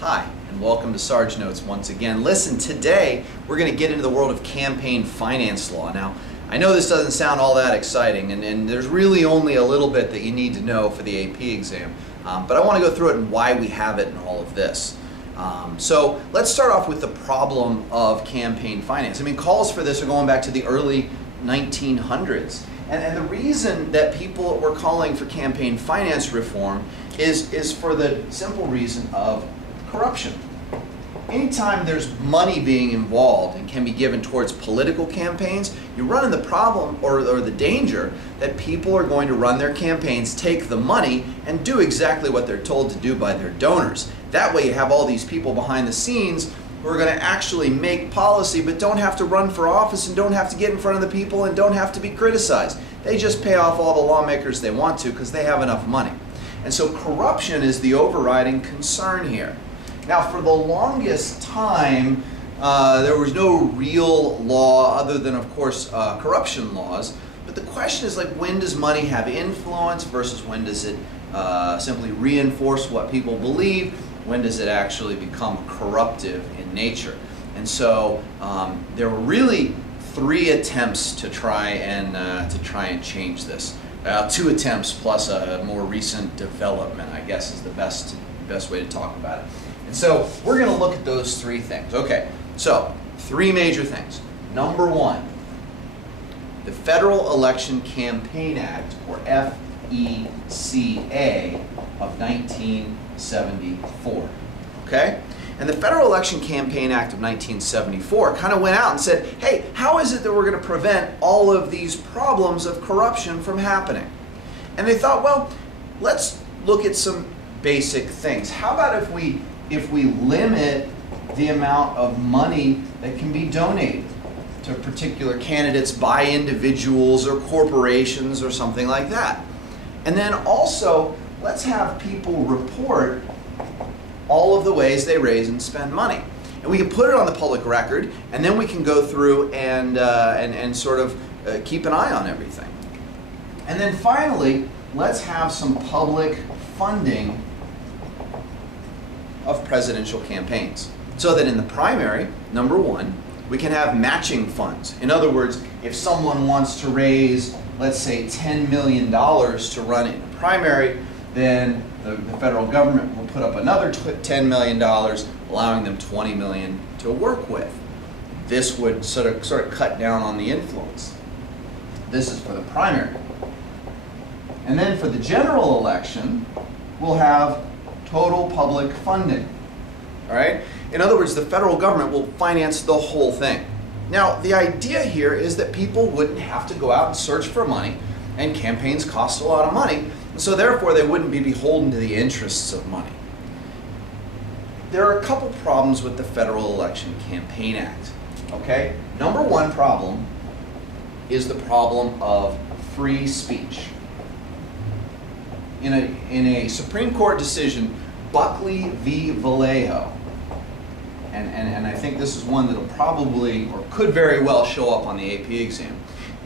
Hi, and welcome to Sarge Notes once again. Listen, today we're going to get into the world of campaign finance law. Now, I know this doesn't sound all that exciting, and there's really only a little bit that you need to know for the AP exam, but I want to go through it and why we have it and all of this. So let's start off with the problem of campaign finance. I mean, calls for this are going back to the early 1900s. And the reason that people were calling for campaign finance reform is for the simple reason of corruption. Anytime there's money being involved and can be given towards political campaigns, you run into the problem or the danger that people are going to run their campaigns, take the money, and do exactly what they're told to do by their donors. That way you have all these people behind the scenes who are going to actually make policy but don't have to run for office and don't have to get in front of the people and don't have to be criticized. They just pay off all the lawmakers they want to because they have enough money. And so corruption is the overriding concern here. Now, for the longest time, there was no real law other than, of course, corruption laws. But the question is, like, when does money have influence versus when does it simply reinforce what people believe? When does it actually become corruptive in nature? And so there were really three attempts to try and change this. Two attempts plus a more recent development, I guess, is the best way to talk about it. And so we're going to look at those three things. Okay, so three major things. Number one, the Federal Election Campaign Act, or FECA, of 1974. Okay? And the Federal Election Campaign Act of 1974 kind of went out and said, hey, how is it that we're going to prevent all of these problems of corruption from happening? And they thought, well, let's look at some basic things. How about if we limit the amount of money that can be donated to particular candidates by individuals or corporations or something like that? And then also, let's have people report all of the ways they raise and spend money. And we can put it on the public record, and then we can go through and sort of keep an eye on everything. And then finally, let's have some public funding of presidential campaigns. So that in the primary, number one, we can have matching funds. In other words, if someone wants to raise, let's say, $10 million to run in the primary, then the federal government will put up another $10 million, allowing them $20 million to work with. This would sort of cut down on the influence. This is for the primary. And then for the general election, we'll have total public funding. All right? In other words, the federal government will finance the whole thing. Now, the idea here is that people wouldn't have to go out and search for money, and campaigns cost a lot of money, and so therefore they wouldn't be beholden to the interests of money. There are a couple problems with the Federal Election Campaign Act. Okay? Number one problem is the problem of free speech. In a Supreme Court decision, Buckley v. Vallejo, and I think this is one that'll probably or could very well show up on the AP exam.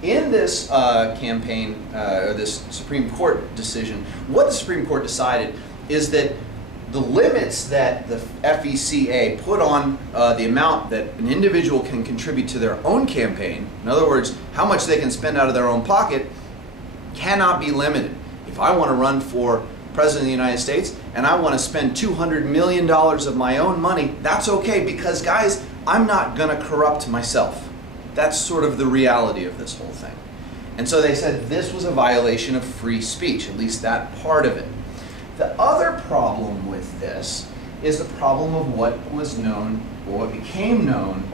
In this this Supreme Court decision, what the Supreme Court decided is that the limits that the FECA put on the amount that an individual can contribute to their own campaign, in other words, how much they can spend out of their own pocket, cannot be limited. If I want to run for President of the United States and I want to spend $200 million of my own money, that's okay because, guys, I'm not going to corrupt myself. That's sort of the reality of this whole thing. And so they said this was a violation of free speech, at least that part of it. The other problem with this is the problem of what was known, or what became known,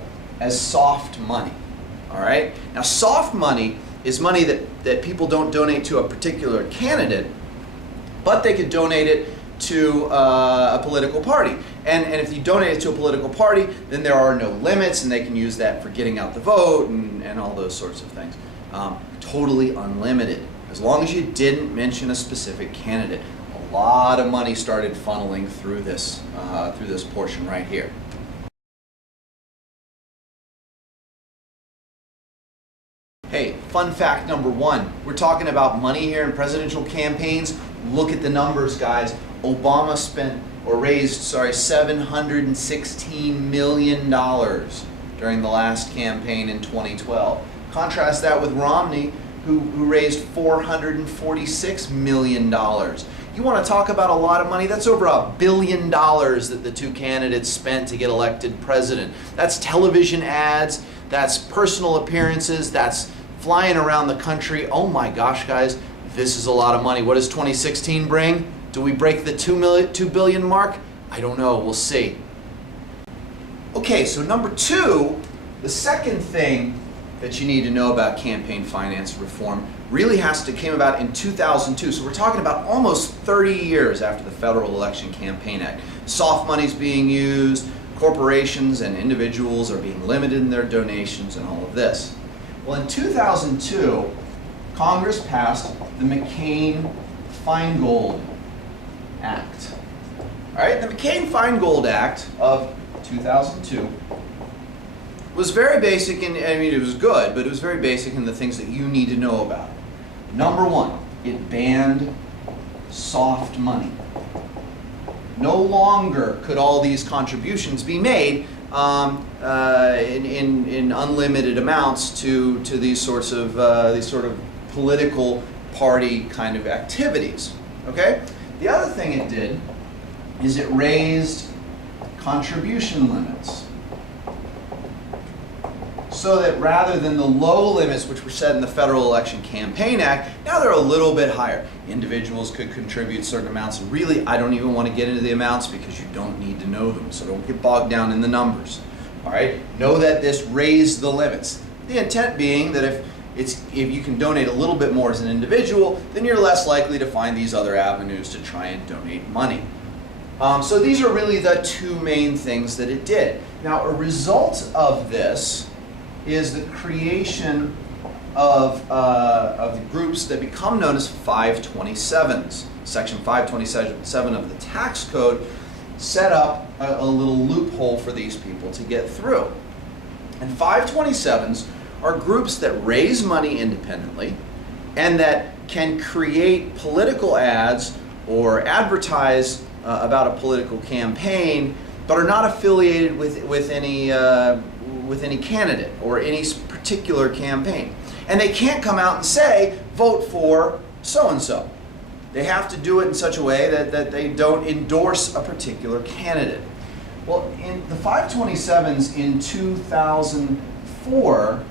as soft money. All right? Now, soft money is money that people don't donate to a particular candidate, but they could donate it to a political party. And if you donate it to a political party, then there are no limits, and they can use that for getting out the vote and all those sorts of things. Totally unlimited, as long as you didn't mention a specific candidate. A lot of money started funneling through this portion right here. Hey, fun fact number one, we're talking about money here in presidential campaigns. Look at the numbers, guys. Obama spent or raised, $716 million during the last campaign in 2012. Contrast that with Romney, who raised $446 million. You want to talk about a lot of money? That's over $1 billion that the two candidates spent to get elected president. That's television ads, that's personal appearances, that's flying around the country. Oh my gosh, guys, this is a lot of money. What does 2016 bring? Do we break the 2 billion mark? I don't know, we'll see. Okay, so number two, the second thing that you need to know about campaign finance reform really came about in 2002. So we're talking about almost 30 years after the Federal Election Campaign Act. Soft money's being used, corporations and individuals are being limited in their donations and all of this. Well, in 2002, Congress passed the Mccain-Feingold Act. All right, the Mccain-Feingold Act of 2002 was very basic, and I mean it was good, but it was very basic in the things that you need to know about it. Number one, it banned soft money. No longer could all these contributions be made in unlimited amounts to these sort of political party kind of activities. Okay? The other thing it did is it raised contribution limits, so that rather than the low limits which were set in the Federal Election Campaign Act, now they're a little bit higher. Individuals could contribute certain amounts, and really I don't even want to get into the amounts because you don't need to know them, so don't get bogged down in the numbers. All right? Know that this raised the limits. The intent being that if you can donate a little bit more as an individual, then you're less likely to find these other avenues to try and donate money. So these are really the two main things that it did. Now, a result of this is the creation of the groups that become known as 527s. Section 527 of the tax code set up a little loophole for these people to get through. And 527s are groups that raise money independently and that can create political ads or advertise about a political campaign, but are not affiliated with any candidate or any particular campaign. And they can't come out and say, vote for so-and-so. They have to do it in such a way that they don't endorse a particular candidate. Well, in the 527s in 2004,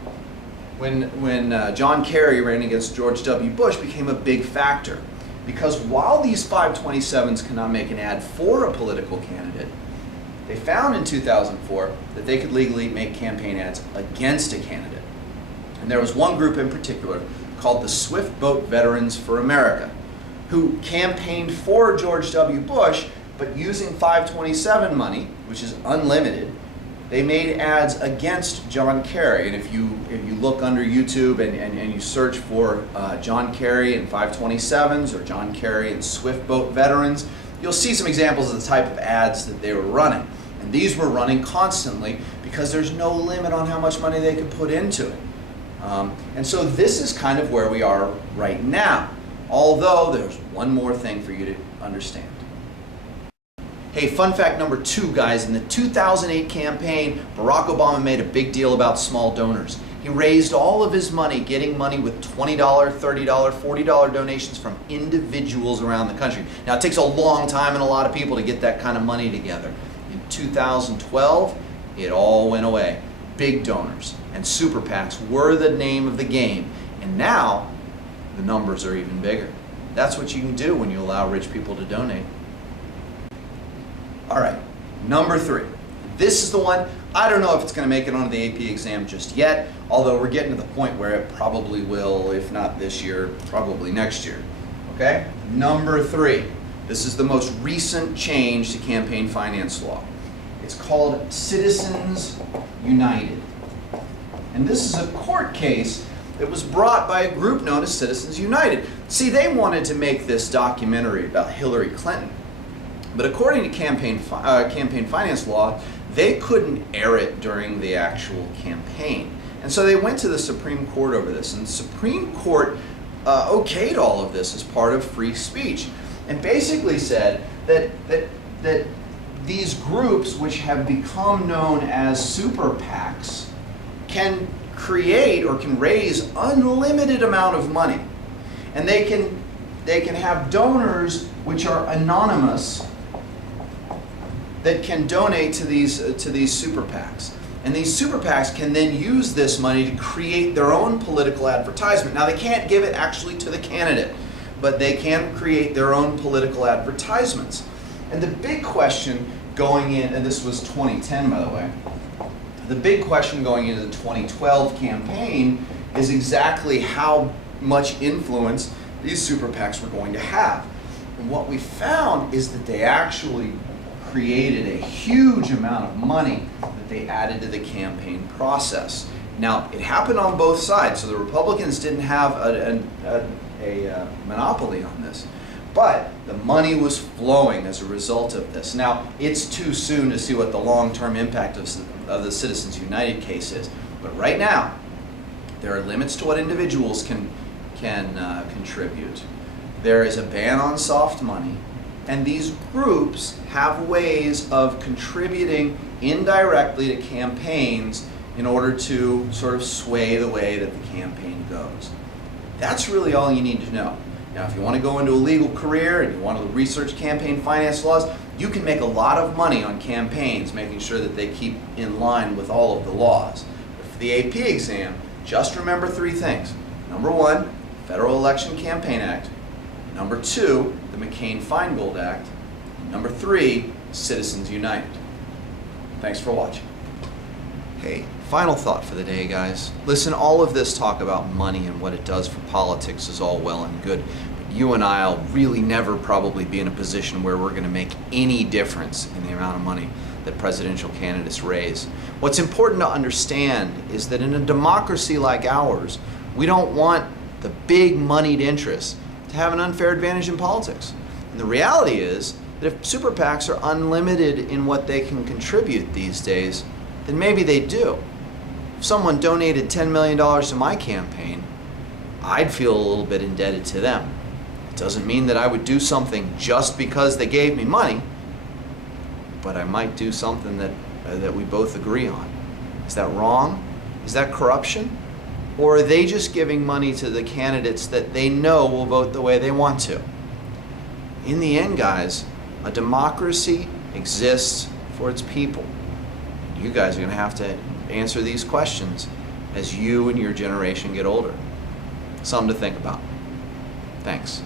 when John Kerry ran against George W. Bush, became a big factor. Because while these 527s cannot make an ad for a political candidate, they found in 2004 that they could legally make campaign ads against a candidate. And there was one group in particular called the Swift Boat Veterans for America, who campaigned for George W. Bush, but using 527 money, which is unlimited, they made ads against John Kerry. And if you look under YouTube and you search for John Kerry and 527s or John Kerry and Swift Boat Veterans, you'll see some examples of the type of ads that they were running. And these were running constantly because there's no limit on how much money they could put into it. And so this is kind of where we are right now. Although there's one more thing for you to understand. Hey, fun fact number two, guys. In the 2008 campaign, Barack Obama made a big deal about small donors. He raised all of his money, getting money with $20, $30, $40 donations from individuals around the country. Now, it takes a long time and a lot of people to get that kind of money together. In 2012, it all went away. Big donors and super PACs were the name of the game. And now, the numbers are even bigger. That's what you can do when you allow rich people to donate. All right, number three. This is the one, I don't know if it's going to make it onto the AP exam just yet, although we're getting to the point where it probably will, if not this year, probably next year. Okay? Number three. This is the most recent change to campaign finance law. It's called Citizens United. And this is a court case that was brought by a group known as Citizens United. See, they wanted to make this documentary about Hillary Clinton. But according to campaign finance law, they couldn't air it during the actual campaign. And so they went to the Supreme Court over this. And the Supreme Court okayed all of this as part of free speech. And basically said that that these groups, which have become known as super PACs, can create or can raise unlimited amount of money. And they can have donors which are anonymous that can donate to these super PACs. And these super PACs can then use this money to create their own political advertisement. Now, they can't give it actually to the candidate, but they can create their own political advertisements. And the big question going in, and this was 2010, by the way, the big question going into the 2012 campaign is exactly how much influence these super PACs were going to have. And what we found is that they actually created a huge amount of money that they added to the campaign process. Now, it happened on both sides, so the Republicans didn't have a monopoly on this, but the money was flowing as a result of this. Now, it's too soon to see what the long-term impact of the Citizens United case is, but right now, there are limits to what individuals can contribute. There is a ban on soft money, and these groups have ways of contributing indirectly to campaigns in order to sort of sway the way that the campaign goes. That's really all you need to know. Now, if you want to go into a legal career and you want to research campaign finance laws, you can make a lot of money on campaigns, making sure that they keep in line with all of the laws. But for the AP exam, just remember three things. Number one, Federal Election Campaign Act. Number two, the Mccain-Feingold Act. Number three, Citizens United. Thanks for watching. Hey, final thought for the day, guys. Listen, all of this talk about money and what it does for politics is all well and good, but you and I will really never probably be in a position where we're going to make any difference in the amount of money that presidential candidates raise. What's important to understand is that in a democracy like ours, we don't want the big moneyed interests to have an unfair advantage in politics. And the reality is that if super PACs are unlimited in what they can contribute these days, then maybe they do. If someone donated $10 million to my campaign, I'd feel a little bit indebted to them. It doesn't mean that I would do something just because they gave me money, but I might do something that we both agree on. Is that wrong? Is that corruption? Or are they just giving money to the candidates that they know will vote the way they want to? In the end, guys, a democracy exists for its people. You guys are going to have to answer these questions as you and your generation get older. Something to think about. Thanks.